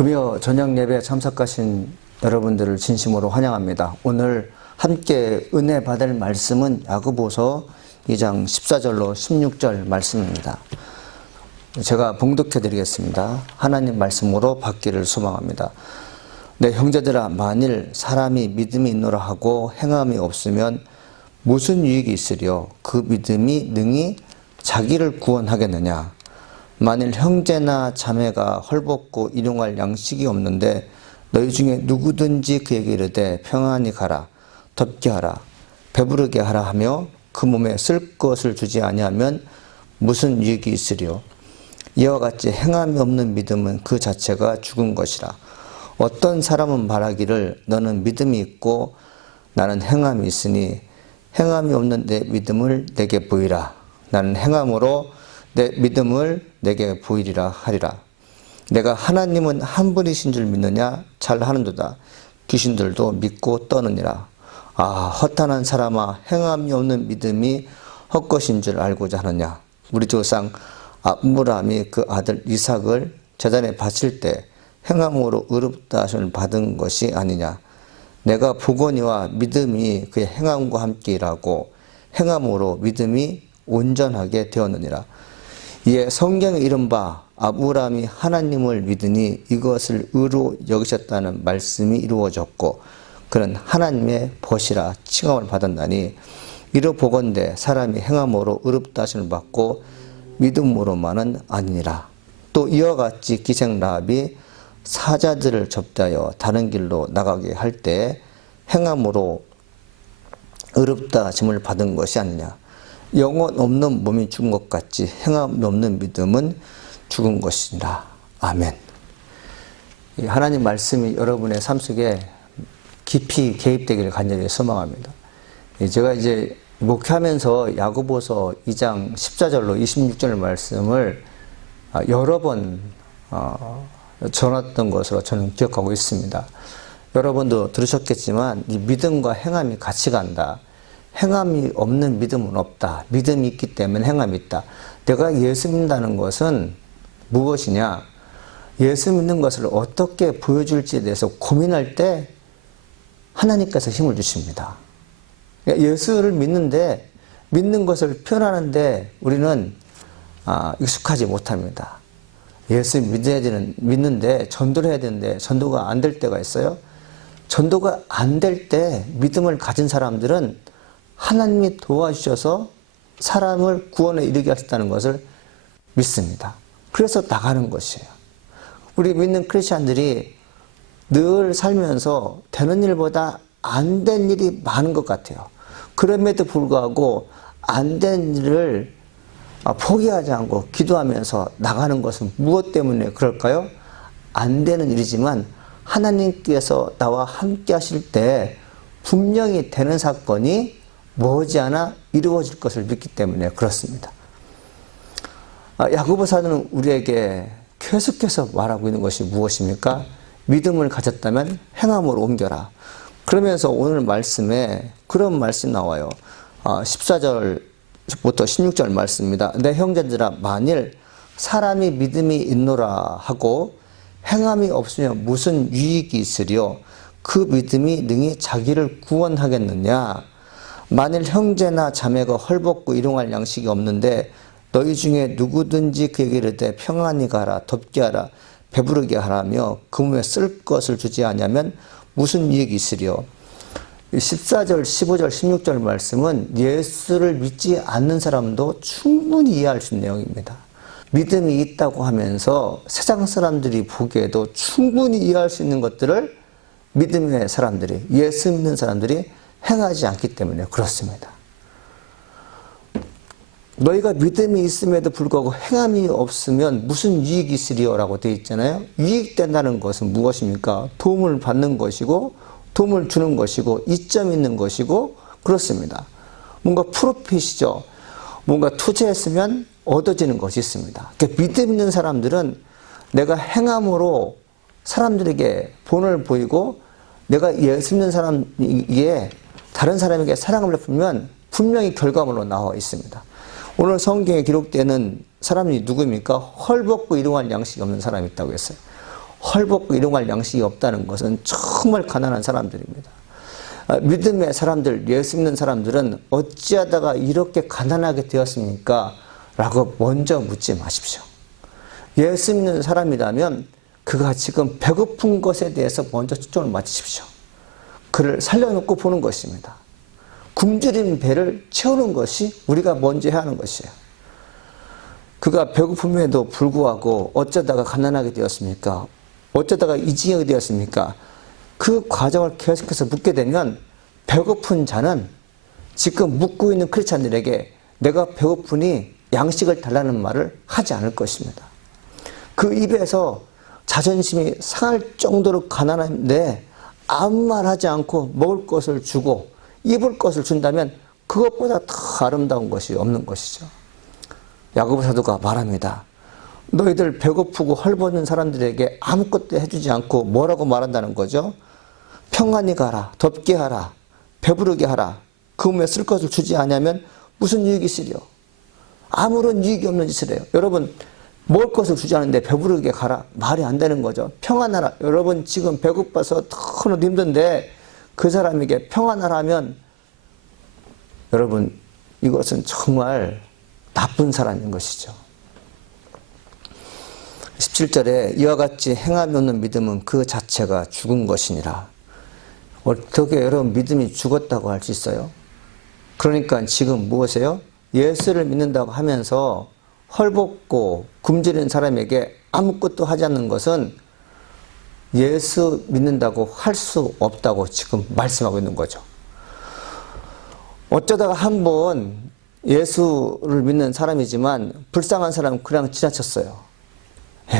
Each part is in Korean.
금요 저녁 예배에 참석하신 여러분들을 진심으로 환영합니다. 오늘 함께 은혜 받을 말씀은 야고보서 2장 14절로 16절 말씀입니다. 제가 봉독해 드리겠습니다. 하나님 말씀으로 받기를 소망합니다. 내 형제들아, 만일 사람이 믿음이 있노라 하고 행함이 없으면 무슨 유익이 있으려? 그 믿음이 능히 자기를 구원하겠느냐? 만일 형제나 자매가 헐벗고 일용할 양식이 없는데 너희 중에 누구든지 그에게 이르되 평안히 가라, 덥게 하라, 배부르게 하라 하며 그 몸에 쓸 것을 주지 아니하면 무슨 유익이 있으리요? 이와 같이 행함이 없는 믿음은 그 자체가 죽은 것이라. 어떤 사람은 말하기를 너는 믿음이 있고 나는 행함이 있으니 행함이 없는 내 믿음을 내게 보이라. 나는 행함으로 내 믿음을 내게 보이리라 하리라. 내가 하나님은 한 분이신 줄 믿느냐? 잘하는도다. 귀신들도 믿고 떠느니라. 아, 허탄한 사람아, 행함이 없는 믿음이 헛것인 줄 알고자 하느냐? 우리 조상 아브라함이 그 아들 이삭을 제단에 바칠 때 행함으로 의롭다 하심을 받은 것이 아니냐? 내가 보거니와 믿음이 그의 행함과 함께 일하고 행함으로 믿음이 온전하게 되었느니라. 이에 성경에 이른바 아브라함이 하나님을 믿으니 이것을 의로 여기셨다는 말씀이 이루어졌고 그는 하나님의 벗이라 칭함을 받았나니 이로 보건대 사람이 행함으로 의롭다 하심을 받고 믿음으로만은 아니니라. 또 이와 같이 기생 라합이 사자들을 접대하여 다른 길로 나가게 할 때 행함으로 의롭다 하심을 받은 것이 아니냐. 영혼 없는 몸이 죽은 것 같이 행함이 없는 믿음은 죽은 것이니라. 아멘. 하나님 말씀이 여러분의 삶 속에 깊이 개입되기를 간절히 소망합니다. 제가 이제 목회하면서 야고보서 2장 14절로 26절 말씀을 여러 번 전했던 것으로 저는 기억하고 있습니다. 여러분도 들으셨겠지만 이 믿음과 행함이 같이 간다. 행함이 없는 믿음은 없다. 믿음이 있기 때문에 행함이 있다. 내가 예수 믿는다는 것은 무엇이냐? 예수 믿는 것을 어떻게 보여줄지에 대해서 고민할 때 하나님께서 힘을 주십니다. 예수를 믿는데 믿는 것을 표현하는데 우리는 익숙하지 못합니다. 예수 믿는데 전도를 해야 되는데 전도가 안 될 때가 있어요. 전도가 안 될 때 믿음을 가진 사람들은 하나님이 도와주셔서 사람을 구원에 이르게 하셨다는 것을 믿습니다. 그래서 나가는 것이에요. 우리 믿는 크리스찬들이 늘 살면서 되는 일보다 안 된 일이 많은 것 같아요. 그럼에도 불구하고 안 된 일을 포기하지 않고 기도하면서 나가는 것은 무엇 때문에 그럴까요? 안 되는 일이지만 하나님께서 나와 함께 하실 때 분명히 되는 사건이 머지않아 이루어질 것을 믿기 때문에 그렇습니다. 야고보서는 우리에게 계속해서 말하고 있는 것이 무엇입니까? 믿음을 가졌다면 행함으로 옮겨라. 그러면서 오늘 말씀에 그런 말씀이 나와요. 14절부터 16절 말씀입니다. 내 형제들아, 만일 사람이 믿음이 있노라 하고 행함이 없으면 무슨 유익이 있으리요? 그 믿음이 능히 자기를 구원하겠느냐? 만일 형제나 자매가 헐벗고 일용할 양식이 없는데 너희 중에 누구든지 그에게 이르되 평안히 가라, 덥게 하라, 배부르게 하라며 그 몸에 쓸 것을 주지 아니하면 무슨 유익이 있으리요? 14절, 15절, 16절 말씀은 예수를 믿지 않는 사람도 충분히 이해할 수 있는 내용입니다. 믿음이 있다고 하면서 세상 사람들이 보기에도 충분히 이해할 수 있는 것들을 믿음의 사람들이, 예수 믿는 사람들이 행하지 않기 때문에 그렇습니다. 너희가 믿음이 있음에도 불구하고 행함이 없으면 무슨 유익이 있으리요라고 되어 있잖아요. 유익된다는 것은 무엇입니까? 도움을 받는 것이고 도움을 주는 것이고 이점 있는 것이고 그렇습니다. 뭔가 프로핏이죠. 뭔가 투자했으면 얻어지는 것이 있습니다. 그러니까 믿음 있는 사람들은 내가 행함으로 사람들에게 본을 보이고 내가 예수 믿는 사람에게 다른 사람에게 사랑을 베풀면 분명히 결과물로 나와 있습니다. 오늘 성경에 기록되는 사람이 누구입니까? 헐벗고 일용할 양식이 없는 사람이 있다고 했어요. 헐벗고 일용할 양식이 없다는 것은 정말 가난한 사람들입니다. 믿음의 사람들, 예수 믿는 사람들은 어찌하다가 이렇게 가난하게 되었습니까? 라고 먼저 묻지 마십시오. 예수 믿는 사람이라면 그가 지금 배고픈 것에 대해서 먼저 초점을 맞추십시오. 그를 살려놓고 보는 것입니다. 굶주린 배를 채우는 것이 우리가 먼저 해야 하는 것이에요. 그가 배고픔에도 불구하고 어쩌다가 가난하게 되었습니까? 어쩌다가 이 지경이 되었습니까? 그 과정을 계속해서 묻게 되면 배고픈 자는 지금 묻고 있는 크리스찬들에게 내가 배고프니 양식을 달라는 말을 하지 않을 것입니다. 그 입에서 자존심이 상할 정도로 가난한데 아무 말 하지 않고 먹을 것을 주고 입을 것을 준다면 그것보다 더 아름다운 것이 없는 것이죠. 야고보 사도가 말합니다. 너희들 배고프고 헐벗는 사람들에게 아무것도 해주지 않고 뭐라고 말한다는 거죠? 평안히 가라, 덥게 하라, 배부르게 하라. 그 몸에 쓸 것을 주지 않으면 무슨 유익이 있으리요? 아무런 유익이 없는 짓을 해요. 여러분, 먹을 것을 주지 않는데 배부르게 가라. 말이 안 되는 거죠. 평안하라. 여러분 지금 배고파서 너무 힘든데 그 사람에게 평안하라면 여러분 이것은 정말 나쁜 사람인 것이죠. 17절에 이와 같이 행함이 없는 믿음은 그 자체가 죽은 것이니라. 어떻게 여러분 믿음이 죽었다고 할 수 있어요? 그러니까 지금 무엇이에요? 예수를 믿는다고 하면서 헐벗고 굶주린 사람에게 아무것도 하지 않는 것은 예수 믿는다고 할 수 없다고 지금 말씀하고 있는 거죠. 어쩌다가 한번 예수를 믿는 사람이지만 불쌍한 사람은 그냥 지나쳤어요.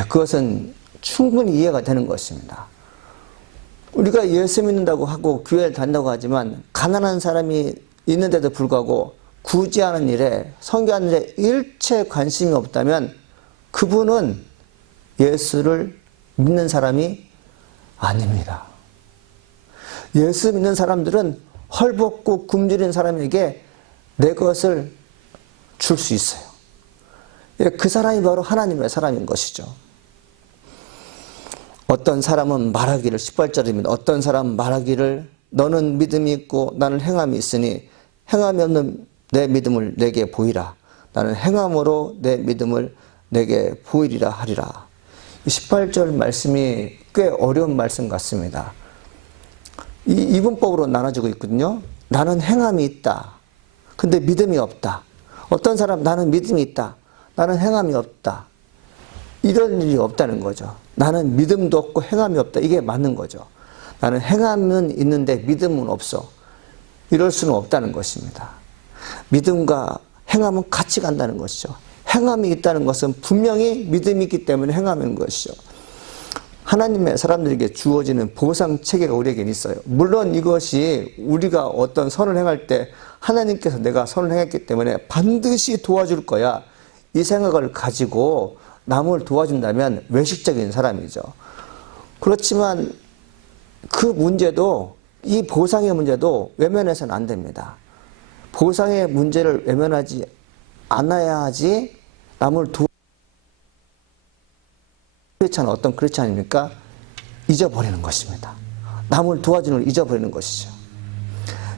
그것은 충분히 이해가 되는 것입니다. 우리가 예수 믿는다고 하고 교회를 다닌다고 하지만 가난한 사람이 있는데도 불구하고 구제하는 일에 선교하는 일에 일체 관심이 없다면 그분은 예수를 믿는 사람이 아닙니다. 예수 믿는 사람들은 헐벗고 굶주린 사람에게 내 것을 줄 수 있어요. 그 사람이 바로 하나님의 사람인 것이죠. 어떤 사람은 말하기를 18절입니다. 어떤 사람은 말하기를 너는 믿음이 있고 나는 행함이 있으니 행함이 없는 내 믿음을 내게 보이라. 나는 행함으로 내 믿음을 내게 보이리라 하리라. 18절 말씀이 꽤 어려운 말씀 같습니다. 이 이분법으로 나눠지고 있거든요. 나는 행함이 있다. 근데 믿음이 없다. 어떤 사람 나는 믿음이 있다. 나는 행함이 없다. 이런 일이 없다는 거죠. 나는 믿음도 없고 행함이 없다. 이게 맞는 거죠. 나는 행함은 있는데 믿음은 없어. 이럴 수는 없다는 것입니다. 믿음과 행함은 같이 간다는 것이죠. 행함이 있다는 것은 분명히 믿음이 있기 때문에 행함인 것이죠. 하나님의 사람들에게 주어지는 보상 체계가 우리에게는 있어요. 물론 이것이 우리가 어떤 선을 행할 때 하나님께서 내가 선을 행했기 때문에 반드시 도와줄 거야. 이 생각을 가지고 남을 도와준다면 외식적인 사람이죠. 그렇지만 그 문제도 이 보상의 문제도 외면해서는 안 됩니다. 보상의 문제를 외면하지 않아야 하지 남을 크리스찬은 어떤 크리스찬입니까? 잊어버리는 것입니다. 남을 도와주는 걸 잊어버리는 것이죠.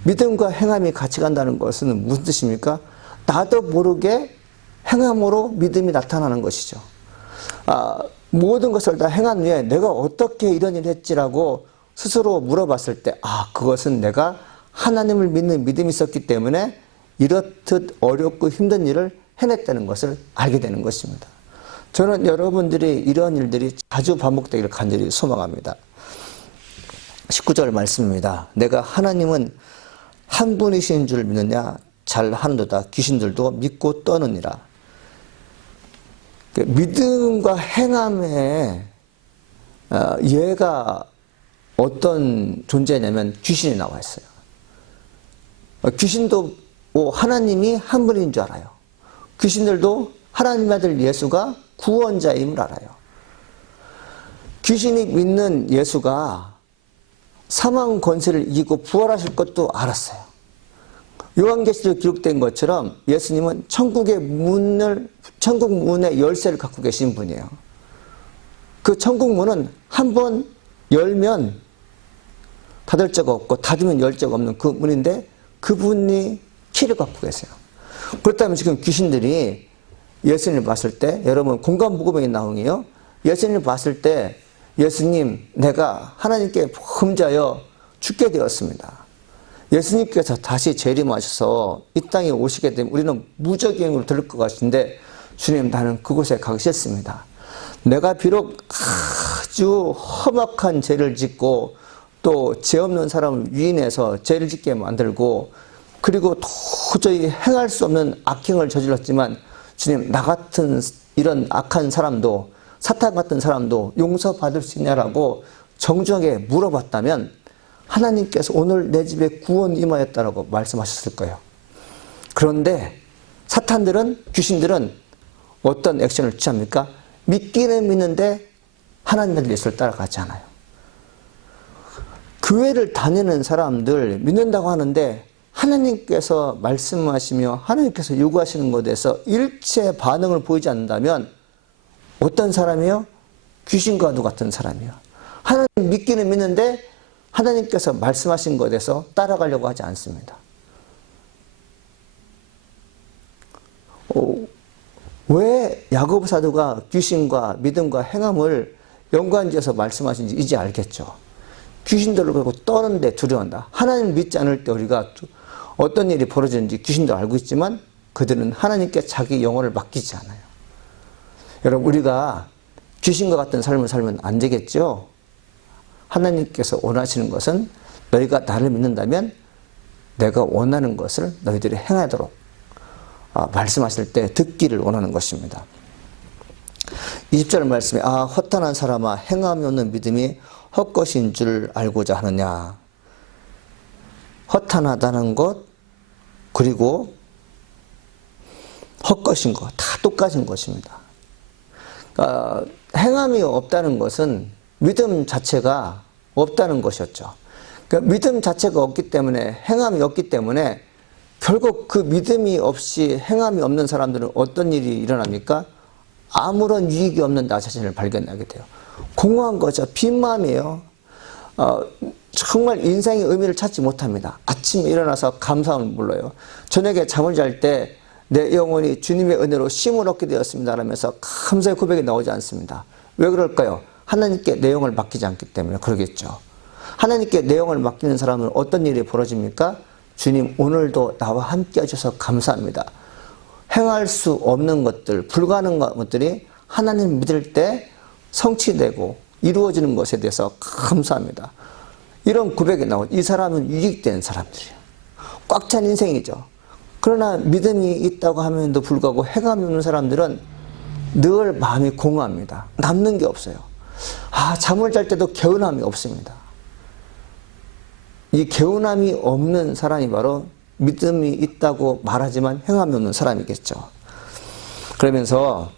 믿음과 행함이 같이 간다는 것은 무슨 뜻입니까? 나도 모르게 행함으로 믿음이 나타나는 것이죠. 모든 것을 다 행한 후에 내가 어떻게 이런 일을 했지라고 스스로 물어봤을 때 그것은 내가 하나님을 믿는 믿음이 있었기 때문에 이렇듯 어렵고 힘든 일을 해냈다는 것을 알게 되는 것입니다. 저는 여러분들이 이런 일들이 자주 반복되기를 간절히 소망합니다. 19절 말씀입니다. 내가 하나님은 한 분이신 줄 믿느냐 잘하는도다 귀신들도 믿고 떠느니라. 믿음과 행함의 예가 어떤 존재냐면 귀신이 나와 있어요. 귀신도 하나님이 한 분인 줄 알아요. 귀신들도 하나님의 아들 예수가 구원자임을 알아요. 귀신이 믿는 예수가 사망 권세를 이기고 부활하실 것도 알았어요. 요한계시록에 기록된 것처럼 예수님은 천국 문의 열쇠를 갖고 계신 분이에요. 그 천국 문은 한 번 열면 닫을 자가 없고 닫으면 열 자가 없는 그 문인데 그분이 키를 갖고 계세요. 그렇다면 지금 귀신들이 예수님을 봤을 때, 여러분 공간복음에 나오네요. 예수님을 봤을 때 예수님, 내가 하나님께 범죄하여 죽게 되었습니다. 예수님께서 다시 재림하셔서 이 땅에 오시게 되면 우리는 무적행으로 들을 것 같은데, 주님, 나는 그곳에 가기 싫습니다. 내가 비록 아주 험악한 죄를 짓고 또 죄 없는 사람을 유인해서 죄를 짓게 만들고 그리고 도저히 행할 수 없는 악행을 저질렀지만, 주님, 나 같은 이런 악한 사람도, 사탄 같은 사람도 용서받을 수 있냐라고 정중하게 물어봤다면 하나님께서 오늘 내 집에 구원 임하였다라고 말씀하셨을 거예요. 그런데 사탄들은, 귀신들은 어떤 액션을 취합니까? 믿기는 믿는데 하나님의 예수를 따라가지 않아요. 교회를 다니는 사람들 믿는다고 하는데 하나님께서 말씀하시며 하나님께서 요구하시는 것에 대해서 일체 반응을 보이지 않는다면 어떤 사람이요? 귀신과도 같은 사람이요. 하나님 믿기는 믿는데 하나님께서 말씀하신 것에 대해서 따라가려고 하지 않습니다. 왜 야고보 사도가 귀신과 믿음과 행함을 연관지어서 말씀하신지 이제 알겠죠. 귀신들을 보고 떠는데 두려워한다. 하나님 믿지 않을 때 우리가 어떤 일이 벌어지는지 귀신도 알고 있지만 그들은 하나님께 자기 영혼을 맡기지 않아요. 여러분, 우리가 귀신과 같은 삶을 살면 안 되겠죠. 하나님께서 원하시는 것은 너희가 나를 믿는다면 내가 원하는 것을 너희들이 행하도록 말씀하실 때 듣기를 원하는 것입니다. 20절 말씀에 허탄한 사람아, 행함이 없는 믿음이 헛것인 줄 알고자 하느냐. 허탄하다는 것 그리고 헛것인 것 다 똑같은 것입니다. 행함이 없다는 것은 믿음 자체가 없다는 것이었죠. 그러니까 믿음 자체가 없기 때문에, 행함이 없기 때문에 결국 그 믿음이 없이 행함이 없는 사람들은 어떤 일이 일어납니까? 아무런 유익이 없는 나 자신을 발견하게 돼요. 공허한 거죠. 빈 마음이에요. 정말 인생의 의미를 찾지 못합니다. 아침에 일어나서 감사함을 불러요. 저녁에 잠을 잘 때 내 영혼이 주님의 은혜로 쉼을 얻게 되었습니다 라면서 감사의 고백이 나오지 않습니다. 왜 그럴까요? 하나님께 내 영혼을 맡기지 않기 때문에 그러겠죠. 하나님께 내 영혼을 맡기는 사람은 어떤 일이 벌어집니까? 주님, 오늘도 나와 함께 하셔서 감사합니다. 행할 수 없는 것들, 불가능한 것들이 하나님 믿을 때 성취되고 이루어지는 것에 대해서 감사합니다. 이런 고백이 나오죠. 이 사람은 유익된 사람들이에요. 꽉 찬 인생이죠. 그러나 믿음이 있다고 하면도 불구하고 행함이 없는 사람들은 늘 마음이 공허합니다. 남는 게 없어요. 잠을 잘 때도 개운함이 없습니다. 이 개운함이 없는 사람이 바로 믿음이 있다고 말하지만 행함이 없는 사람이겠죠. 그러면서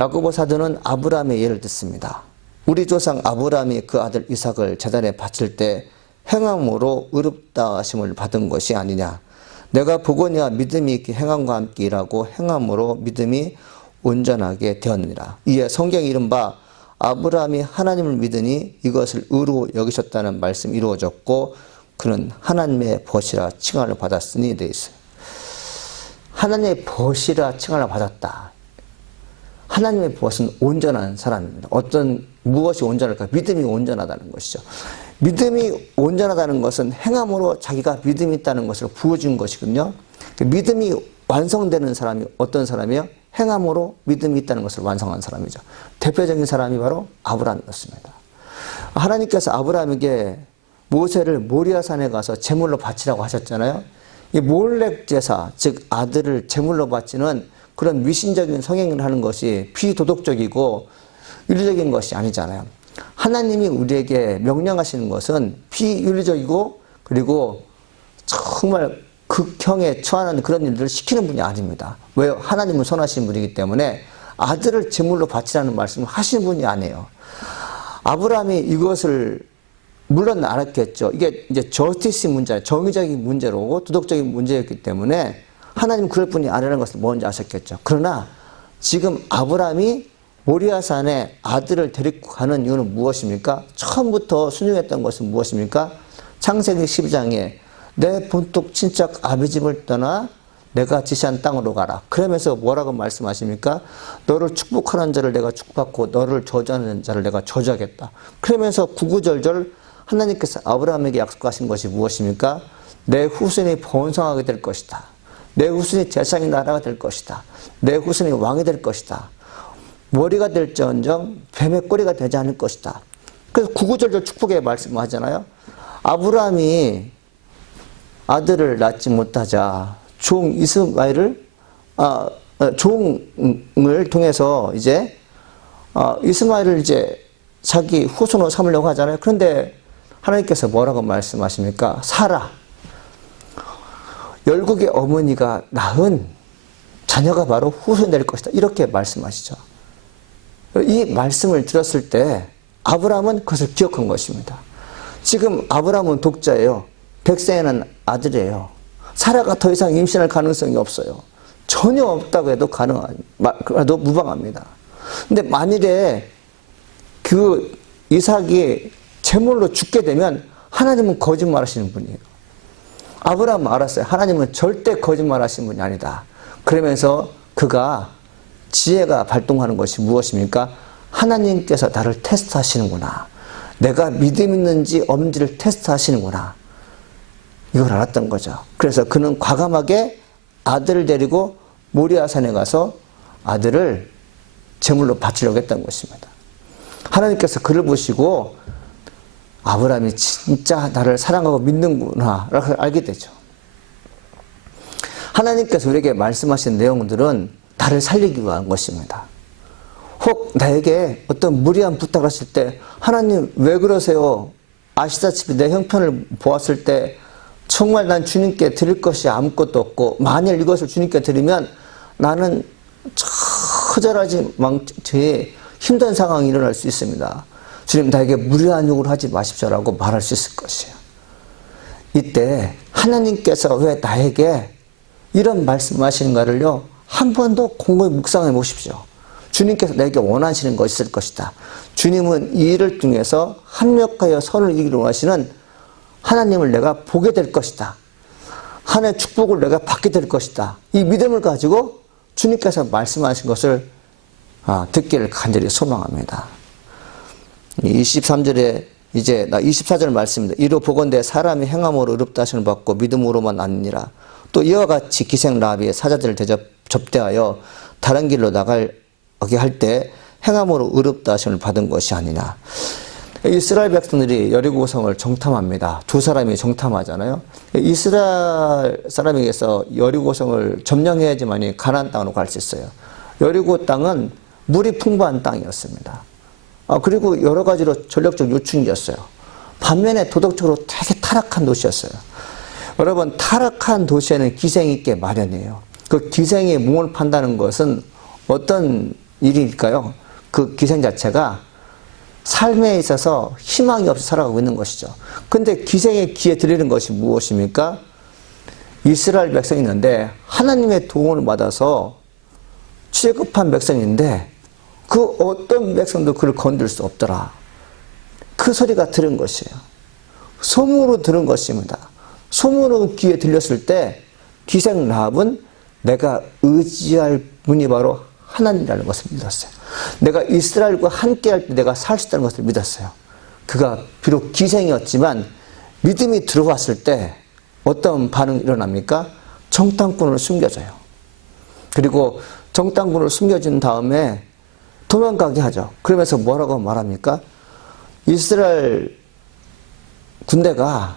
야고보 사도는 아브라함의 예를 듣습니다. 우리 조상 아브라함이 그 아들 이삭을 제단에 바칠 때 행함으로 의롭다 하심을 받은 것이 아니냐. 내가 보거니와 믿음이 있게 행함과 함께 일하고 행함으로 믿음이 온전하게 되었느니라. 이에 성경이 이른바 아브라함이 하나님을 믿으니 이것을 의로 여기셨다는 말씀이 이루어졌고 그는 하나님의 벗이라 칭함을 받았으니 되어 있어요. 하나님의 벗이라 칭함을 받았다. 하나님의 벗은 온전한 사람입니다. 무엇이 온전할까? 믿음이 온전하다는 것이죠. 믿음이 온전하다는 것은 행함으로 자기가 믿음이 있다는 것을 부어준 것이거든요. 믿음이 완성되는 사람이 어떤 사람이에요? 행함으로 믿음이 있다는 것을 완성한 사람이죠. 대표적인 사람이 바로 아브라함이었습니다. 하나님께서 아브라함에게 모세를 모리아산에 가서 제물로 바치라고 하셨잖아요. 이 몰렉 제사, 즉 아들을 제물로 바치는 그런 미신적인 성행을 하는 것이 비도덕적이고 윤리적인 것이 아니잖아요. 하나님이 우리에게 명령하시는 것은 비윤리적이고 그리고 정말 극형에 처하는 그런 일들을 시키는 분이 아닙니다. 왜요? 하나님은 선하신 분이기 때문에 아들을 제물로 바치라는 말씀을 하시는 분이 아니에요. 아브라함이 이것을 물론 알았겠죠. 이게 이제 저스티스 문제, 정의적인 문제로 도덕적인 문제였기 때문에 하나님 그럴 분이 아니라는 것을 먼저 아셨겠죠. 그러나 지금 아브라함이 모리아산에 아들을 데리고 가는 이유는 무엇입니까? 처음부터 순종했던 것은 무엇입니까? 창세기 12장에 내 본토 친척 아비 집을 떠나 내가 지시한 땅으로 가라. 그러면서 뭐라고 말씀하십니까? 너를 축복하는 자를 내가 축복하고 너를 저주하는 자를 내가 저주하겠다. 그러면서 구구절절 하나님께서 아브라함에게 약속하신 것이 무엇입니까? 내 후손이 번성하게 될 것이다. 내 후손이 제사장의 나라가 될 것이다. 내 후손이 왕이 될 것이다. 머리가 될지언정 뱀의 꼬리가 되지 않을 것이다. 그래서 구구절절 축복의 말씀하잖아요. 아브라함이 아들을 낳지 못하자 종 이스마엘을 종을 통해서 이제 이스마엘을 이제 자기 후손으로 삼으려고 하잖아요. 그런데 하나님께서 뭐라고 말씀하십니까? 사라, 열국의 어머니가 낳은 자녀가 바로 후손이 될 것이다. 이렇게 말씀하시죠. 이 말씀을 들었을 때 아브라함은 그것을 기억한 것입니다. 지금 아브라함은 독자예요. 백세에는 아들이에요. 사라가 더 이상 임신할 가능성이 없어요. 전혀 없다고 해도 그래도 무방합니다. 근데 만일에 그 이삭이 제물로 죽게 되면 하나님은 거짓말하시는 분이에요. 아브라함은 알았어요. 하나님은 절대 거짓말하시는 분이 아니다. 그러면서 그가 지혜가 발동하는 것이 무엇입니까? 하나님께서 나를 테스트하시는구나. 내가 믿음 있는지 없는지를 테스트하시는구나. 이걸 알았던 거죠. 그래서 그는 과감하게 아들을 데리고 모리아산에 가서 아들을 제물로 바치려고 했던 것입니다. 하나님께서 그를 보시고 아브라함이 진짜 나를 사랑하고 믿는구나 라고 알게 되죠. 하나님께서 우리에게 말씀하신 내용들은 나를 살리기 위한 것입니다. 혹 나에게 어떤 무리한 부탁을 하실 때 하나님 왜 그러세요? 아시다시피 내 형편을 보았을 때 정말 난 주님께 드릴 것이 아무것도 없고 만일 이것을 주님께 드리면 나는 처절하지 망치에 힘든 상황이 일어날 수 있습니다. 주님 나에게 무리한 요구를 하지 마십시오라고 말할 수 있을 것이에요. 이때 하나님께서 왜 나에게 이런 말씀하시는가를요 한 번 더 곰곰이 묵상해 보십시오. 주님께서 나에게 원하시는 것이 있을 것이다. 주님은 이 일을 통해서 합력하여 선을 이기를 원하시는 하나님을 내가 보게 될 것이다. 하나님의 축복을 내가 받게 될 것이다. 이 믿음을 가지고 주님께서 말씀하신 것을 듣기를 간절히 소망합니다. 23절에 이제 24절 말씀입니다. 이로 보건대 사람이 행함으로 의롭다 하심을 받고 믿음으로만 아니니라. 또 이와 같이 기생 라합의 사자들을 접대하여 다른 길로 나가게 할 때 행함으로 의롭다 하심을 받은 것이 아니냐. 이스라엘 백성들이 여리고성을 정탐합니다. 두 사람이 정탐하잖아요. 이스라엘 사람에게서 여리고성을 점령해야지만이 가나안 땅으로 갈 수 있어요. 여리고 땅은 물이 풍부한 땅이었습니다. 그리고 여러 가지로 전력적 요충지였어요. 반면에 도덕적으로 되게 타락한 도시였어요. 여러분 타락한 도시에는 기생이 있게 마련이에요. 그 기생이 몸을 판다는 것은 어떤 일일까요? 그 기생 자체가 삶에 있어서 희망이 없이 살아가고 있는 것이죠. 근데 기생의 귀에 들리는 것이 무엇입니까? 이스라엘 백성이 있는데 하나님의 도움을 받아서 취급한 백성인데 그 어떤 백성도 그를 건들 수 없더라. 그 소리가 들은 것이에요. 소문으로 들은 것입니다. 소문으로 귀에 들렸을 때 기생 라합은 내가 의지할 분이 바로 하나님이라는 것을 믿었어요. 내가 이스라엘과 함께 할 때 내가 살 수 있다는 것을 믿었어요. 그가 비록 기생이었지만 믿음이 들어왔을 때 어떤 반응이 일어납니까? 정탐꾼을 숨겨줘요. 그리고 정탐꾼을 숨겨준 다음에 도망가게 하죠. 그러면서 뭐라고 말합니까? 이스라엘 군대가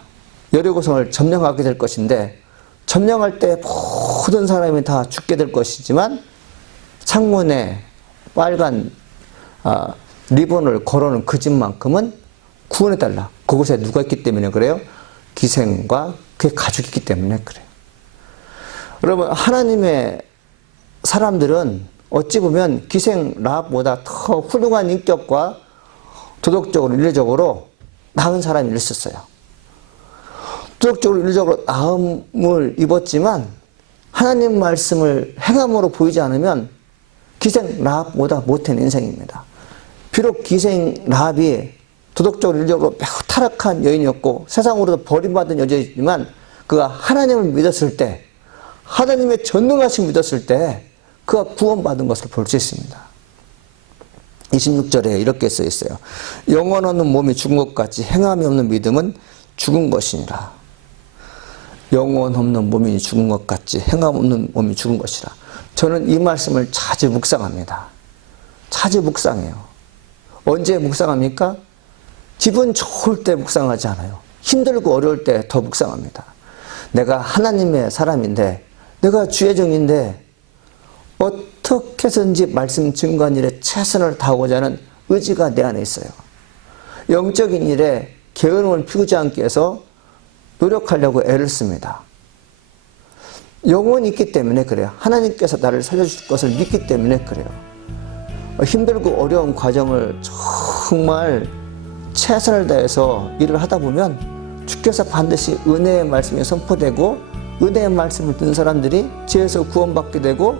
여리고성을 점령하게 될 것인데 점령할 때 모든 사람이 다 죽게 될 것이지만 창문에 빨간 리본을 걸어놓은 그 집만큼은 구원해달라. 그곳에 누가 있기 때문에 그래요? 기생과 그의 가족이 있기 때문에 그래요. 여러분 하나님의 사람들은 어찌 보면 기생 라합보다 더 훌륭한 인격과 도덕적으로 윤리적으로 나은 사람이 있었어요. 도덕적으로 윤리적으로 나음을 입었지만 하나님 말씀을 행함으로 보이지 않으면 기생 라합보다 못한 인생입니다. 비록 기생 라합이 도덕적으로 인격으로 매우 타락한 여인이었고 세상으로도 버림받은 여자이지만 그가 하나님을 믿었을 때, 하나님의 전능하신 믿었을 때 그가 구원받은 것을 볼 수 있습니다. 26절에 이렇게 써 있어요. 영혼 없는 몸이 죽은 것 같이 행함이 없는 믿음은 죽은 것이니라. 영혼 없는 몸이 죽은 것 같이 행함 없는 몸이 죽은 것이라. 저는 이 말씀을 자주 묵상합니다. 자주 묵상해요. 언제 묵상합니까? 기분 좋을 때 묵상하지 않아요. 힘들고 어려울 때 더 묵상합니다. 내가 하나님의 사람인데, 내가 주의 종인데 어떻게 해서든지 말씀 증거한 일에 최선을 다하고자 하는 의지가 내 안에 있어요. 영적인 일에 게으름을 피우지 않기 위해서 노력하려고 애를 씁니다. 영혼이 있기 때문에 그래요. 하나님께서 나를 살려줄 것을 믿기 때문에 그래요. 힘들고 어려운 과정을 정말 최선을 다해서 일을 하다 보면 주께서 반드시 은혜의 말씀이 선포되고 은혜의 말씀을 듣는 사람들이 죄에서 구원받게 되고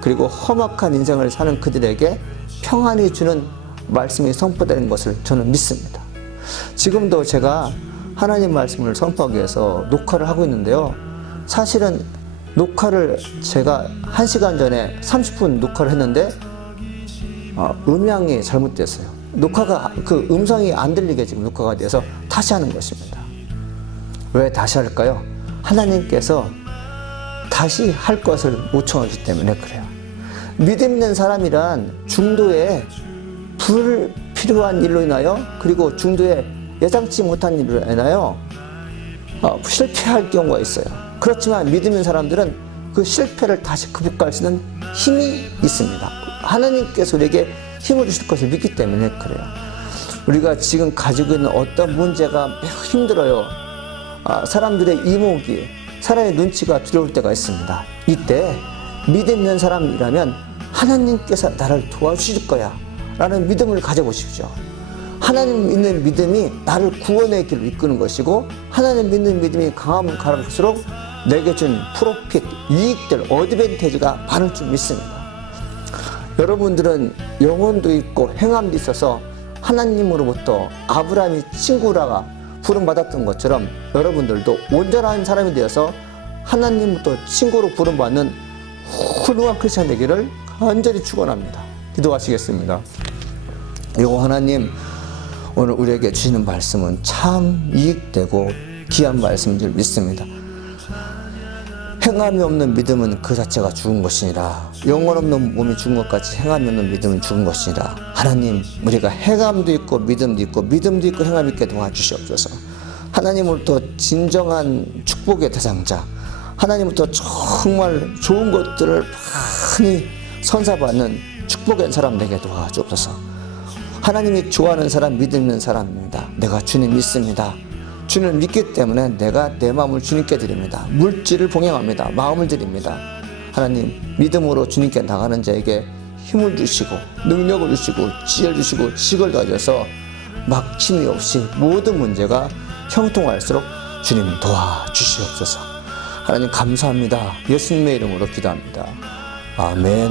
그리고 험악한 인생을 사는 그들에게 평안이 주는 말씀이 선포되는 것을 저는 믿습니다. 지금도 제가 하나님 말씀을 선포하기 위해서 녹화를 하고 있는데요. 사실은 녹화를 제가 1시간 전에 30분 녹화를 했는데 음향이 잘못됐어요. 녹화가 그 음성이 안 들리게 지금 녹화가 돼서 다시 하는 것입니다. 왜 다시 할까요? 하나님께서 다시 할 것을 요청하기 때문에 그래요. 믿음 있는 사람이란 중도에 불필요한 일로 인하여 그리고 중도에 예상치 못한 일로 인하여 실패할 경우가 있어요. 그렇지만 믿음 있는 사람들은 그 실패를 다시 극복할 수 있는 힘이 있습니다. 하나님께서 우리에게 힘을 주실 것을 믿기 때문에 그래요. 우리가 지금 가지고 있는 어떤 문제가 매우 힘들어요. 사람들의 이목이, 사람의 눈치가 두려울 때가 있습니다. 이때 믿음 있는 사람이라면 하나님께서 나를 도와주실 거야 라는 믿음을 가져보십시오. 하나님 믿는 믿음이 나를 구원의 길로 이끄는 것이고 하나님 믿는 믿음이 강하면 강할수록 내게 준 프로핏, 이익들, 어드밴티지가 많을 줄 믿습니다. 여러분들은 영혼도 있고 행함도 있어서 하나님으로부터 아브라함이 친구라가 부름받았던 것처럼 여러분들도 온전한 사람이 되어서 하나님부터 친구로 부름받는 훌륭한 크리스찬 되기를 간절히 축원합니다. 기도하시겠습니다. 여호와 하나님, 오늘 우리에게 주시는 말씀은 참 이익되고 귀한 말씀인 줄 믿습니다. 행함이 없는 믿음은 그 자체가 죽은 것이니라. 영혼 없는 몸이 죽은 것 같이 행함이 없는 믿음은 죽은 것이니라. 하나님, 우리가 행함도 있고 믿음도 있고 행함이 있게 도와주시옵소서. 하나님으로부터 진정한 축복의 대상자, 하나님으로부터 정말 좋은 것들을 많이 선사받는 축복의 사람 되게 도와주옵소서. 하나님이 좋아하는 사람, 믿음 있는 사람입니다. 내가 주님 믿습니다. 주님을 믿기 때문에 내가 내 마음을 주님께 드립니다. 물질을 봉양합니다. 마음을 드립니다. 하나님, 믿음으로 주님께 나가는 자에게 힘을 주시고 능력을 주시고 지혜를 주시고 지식을 더하셔서 막힘이 없이 모든 문제가 형통할수록 주님 도와주시옵소서. 하나님 감사합니다. 예수님의 이름으로 기도합니다. 아멘.